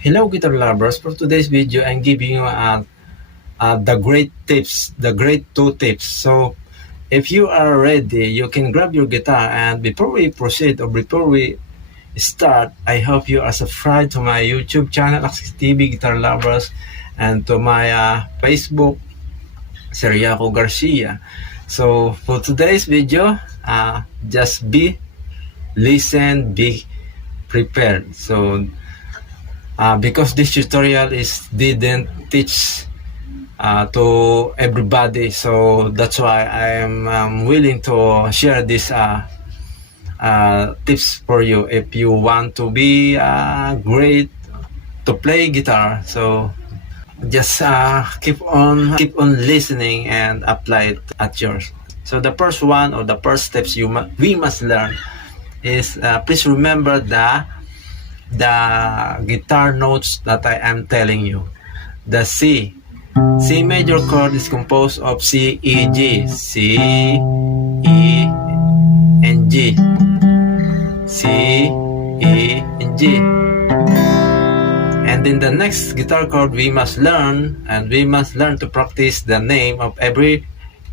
Hello guitar lovers, for today's video I'm giving you the great tips, the great 2 tips. So if you are ready, you can grab your guitar, and before we proceed or before we start, I hope you are subscribed to my YouTube channel, Axis TV Guitar Lovers, and to my Facebook, Seriaco Garcia. So for today's video, just listen, be prepared. So because this tutorial didn't teach to everybody, so that's why I am willing to share this tips for you if you want to be great to play guitar. So just keep on listening and apply it at yours. So the first one, or the first steps we must learn is please remember the guitar notes that I am telling you. The C major chord is composed of C, E, G. C, E, and G. C, E, and G. And then the next guitar chord we must learn, and we must learn to practice the name of every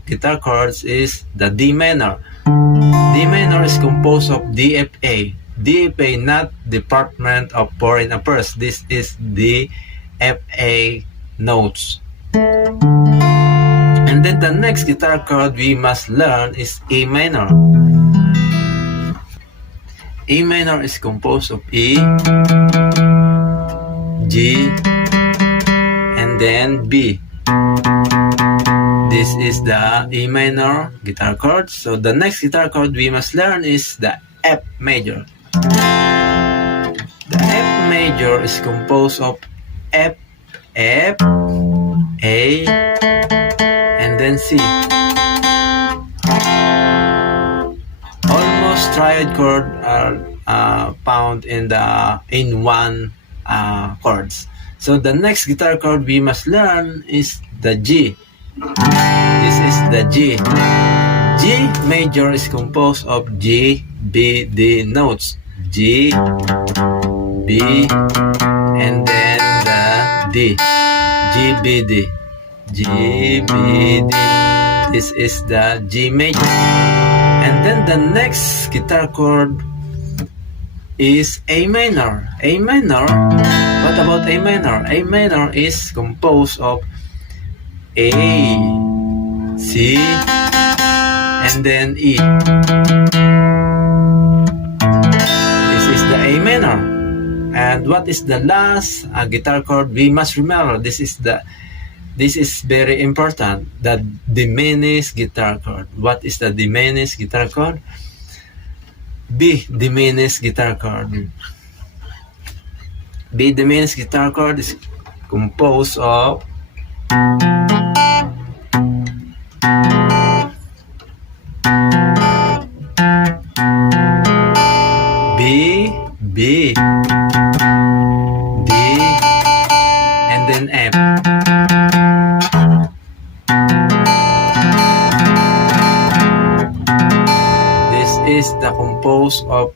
guitar chords, is the D minor. D minor is composed of DFA. DFA, not Department of Foreign Affairs. This is the FA notes. And then the next guitar chord we must learn is A minor. A minor is composed of E, G, and then B. This is the A minor guitar chord. So the next guitar chord we must learn is the F major. The F major is composed of F, A, and then C. Almost triad chord are found in one chords. So the next guitar chord we must learn is the G. This is the G. G major is composed of G, B, D notes. G, B, and then the D. G, B, D. G, B, D. This is the G major. And then the next guitar chord is A minor. A minor, what about A minor? A minor is composed of A, C, and then E. This is the A minor. And what is the last guitar chord we must remember? This is very important, the diminished guitar chord. What is the diminished guitar chord? B diminished guitar chord. B diminished guitar chord is composed of B, B, D, and then F. This is the composed of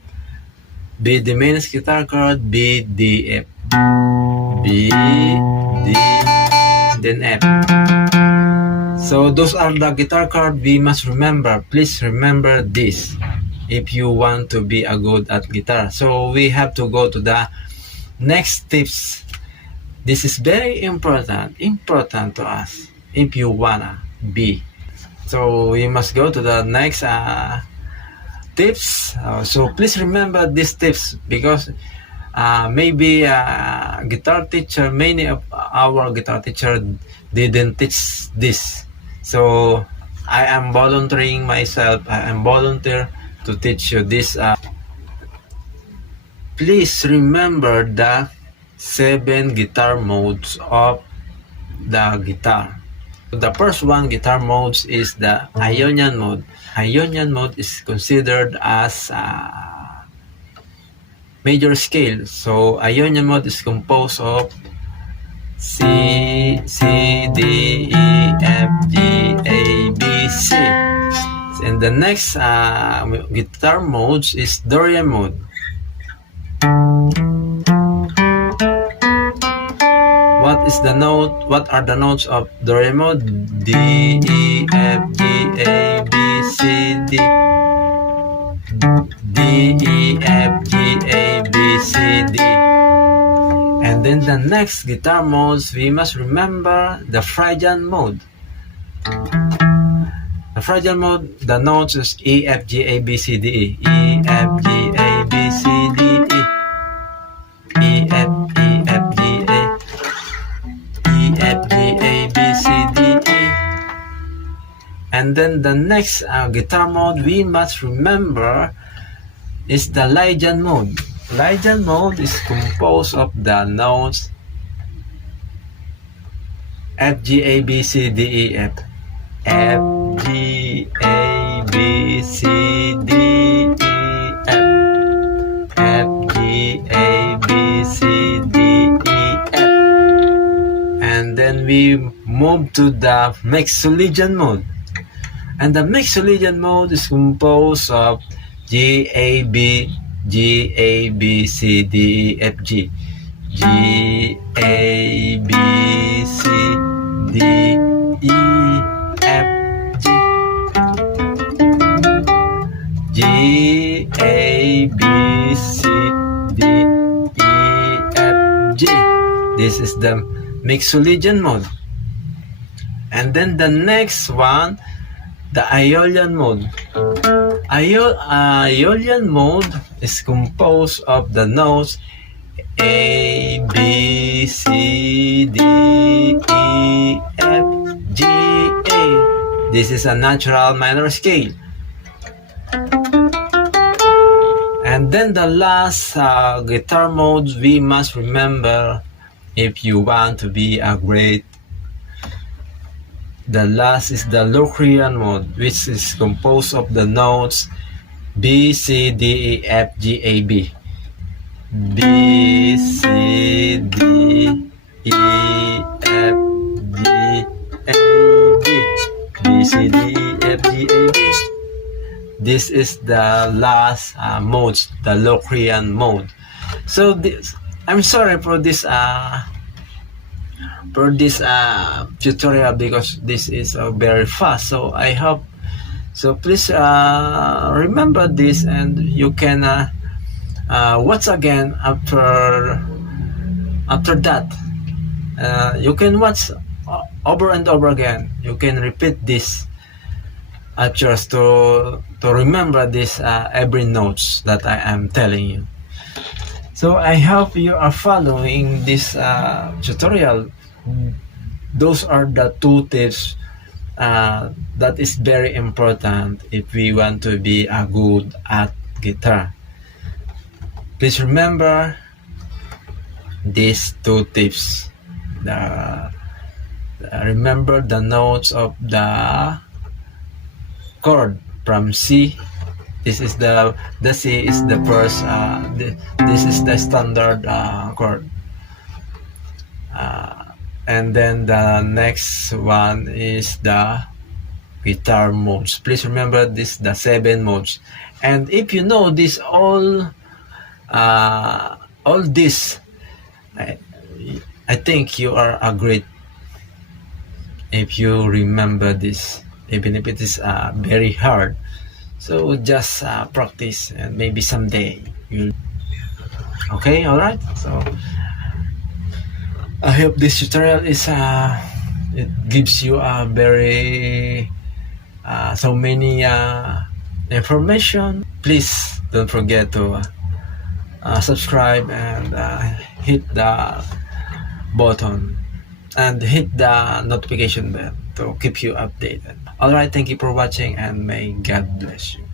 B diminished guitar chord, B, D, F. B, D, then F. So those are the guitar chords we must remember. Please remember this if you want to be a good at guitar. So we have to go to the next tips. This is very important to us if you wanna be. So we must go to the next tips. So please remember these tips, because maybe guitar teacher, many of our guitar teacher didn't teach this. So I am volunteering myself. I am volunteer to teach you this. Please remember the 7 guitar modes of the guitar. The first one guitar modes is the Ionian mode. Ionian mode is considered as major scale. So Ionian mode is composed of C, D, E, F, G, A, B, C. And the next guitar modes is Dorian mode. What is the note? What are the notes of do re mo? D, E, F, G, A, B, C, D. D, E, F, G, A, B, C, D. And then the next guitar modes, we must remember the Phrygian mode. The Phrygian mode, the notes is E, F, G, A, B, C, D, E. E, F, G, A, B, C, D, E. E, F, E, F, G, A. E, F, G, A, B, C, D, E. And then the next guitar mode we must remember is the Lydian mode. Lydian mode is composed of the notes F, G, A, B, C, D, E, F. F, G, A, B, C, D, E, F. F, G, A, B, C, D, E, F. And then we move to the Mixolydian mode. And the Mixolydian mode is composed of G, A, B, G, A, B, C, D, E, F, G. G, A, B, C, D, E, F, G. G, A, B, C, D, E, F, G. This is the Mixolydian mode. And then the next one, the Aeolian mode. Aeolian mode is composed of the notes A, B, C, D, E, F, G, A. This is a natural minor scale. And then the last guitar mode we must remember if you want to be a great. The last is the Locrian mode, which is composed of the notes B, C, D, E, F, G, A, B. B, C, D, E, F, G, A, B. B, C, D, E, F, G, A, B. This is the last mode, the Locrian mode. So this, I'm sorry for this tutorial because this is very fast. So I hope so. Please remember this, and you can watch again after that. You can watch over and over again. You can repeat this just to remember this every notes that I am telling you. So I hope you are following this tutorial. Those are the two tips that is very important if we want to be good at guitar. Please remember these two tips. Remember the notes of the chord from C. This is the C is the first. This is the standard chord. And then the next one is the guitar modes. Please remember this, the 7 modes. And if you know this all this, I think you are a great if you remember this, even if it is very hard. So just practice, and maybe someday you'll. Okay, all right. So I hope this tutorial is it gives you a very so many information. Please don't forget to subscribe and hit the button and hit the notification bell to keep you updated. Alright, thank you for watching, and may God bless you.